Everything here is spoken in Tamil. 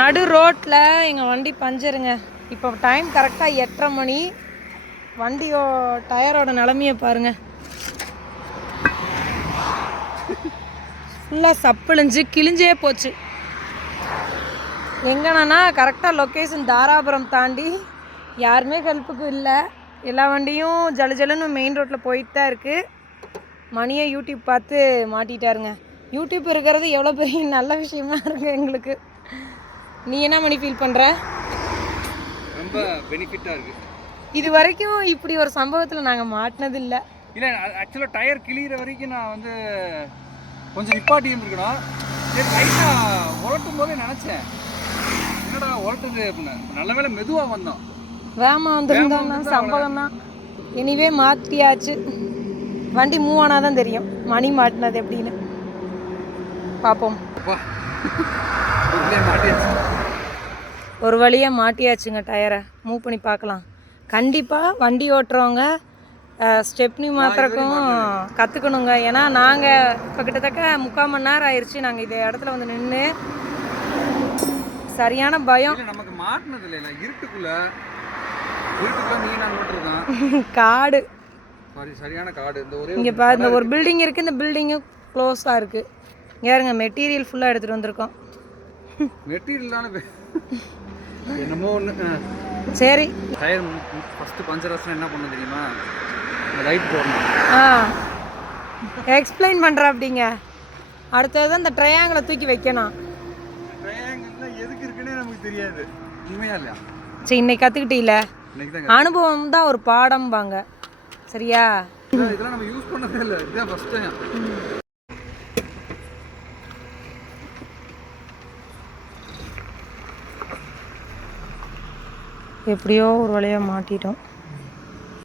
நடு ரோட்டில் எங்கள் வண்டி பஞ்சருங்க. இப்போ டைம் கரெக்டாக 8:30 மணி. வண்டியோ டயரோட நிலமையை பாருங்க, ஃபுல்லாக சப்பிழிஞ்சு கிழிஞ்சே போச்சு. எங்கன்னா கரெக்டாக லொக்கேஷன் தாராபுரம் தாண்டி யாருமே ஹெல்ப்புக்கு இல்லை. எல்லா வண்டியும் ஜலுன்னு மெயின் ரோட்டில் போயிட்டு தான் இருக்குது. மணியை யூடியூப் பார்த்து மாட்டிட்டாருங்க. யூடியூப் இருக்கிறது எவ்வளோ பெரிய நல்ல விஷயமா இருக்குது எங்களுக்கு. நீ என்ன மணி ஃபீல் பண்ணுற? ரொம்ப பெனிஃபிட்டாக இருக்குது. இது வரைக்கும் இப்படி ஒரு சம்பவத்தில் நாங்கள் மாட்டினது இல்லை. இல்லை, ஆக்சுவலாக டயர் கிளியிற வரைக்கும் நான் வந்து கொஞ்சம் நிப்பாட்டி இருந்துருக்கணும். சரி, லைட்டாக உரட்டும் போதே நினச்சேன் என்னடா உரட்டுது அப்படின்னு. நல்ல வேலை மெதுவாக வந்தோம். வேமா வந்துருந்தோம்னா சம்பவம் தான். எனிவே மாற்றியாச்சு. வண்டி மூவ் ஆனால் தான் தெரியும் மணி மாட்டினது எப்படின்னு. பார்ப்போம். ஒரு வழியாக மாட்டியாச்சுங்க. டயரை மூவ் பண்ணி பார்க்கலாம். கண்டிப்பாக வண்டி ஓட்டுறவங்க ஸ்டெப்னி மாத்திரக்கும் கற்றுக்கணுங்க. ஏன்னா நாங்கள் இப்போ கிட்டத்தட்ட 3/4 மணி நேரம் ஆயிடுச்சு நாங்கள் இந்த இடத்துல வந்து நின்று. சரியான பயம். நமக்கு மாட்டினது இல்லை, இருட்டுக்குள்ள நீ நான் ஓட்டுருக்கான். காடு, சரியான காடு. இந்த ஒரே இங்கே பாரு, இந்த ஒரு பில்டிங் இருக்குது. இந்த பில்டிங்கும் க்ளோஸாக இருக்குது. இங்கே இருங்க, மெட்டீரியல் ஃபுல்லாக எடுத்துகிட்டு வந்திருக்கோம். மெட்டீரியல் என்னமோ ஒன்று. சரி, டயர் ஃபஸ்ட்டு பஞ்சர் ஆச்சுன்னா என்ன பண்ண தெரியுமா? லைட் போடணும். எக்ஸ்பிளைன் பண்ணுறேன் அப்படிங்க. அடுத்தது இந்த ட்ரையாங்கிளை தூக்கி வைக்கணும். ட்ரையாங்கிள்லாம் எதுக்கு இருக்குன்னே நமக்கு தெரியாது. உண்மையா இல்லையா? சரி, இன்னைக்கு கற்றுக்கிட்டீல. அனுபவம் தான் ஒரு பாடம்பாங்க. சரியா? இதெல்லாம் நம்ம யூஸ் பண்ணதே இல்லை, இதுதான் ஃபர்ஸ்ட் டைம். எப்படியோ ஒரு வழியாக மாட்டிட்டோம்.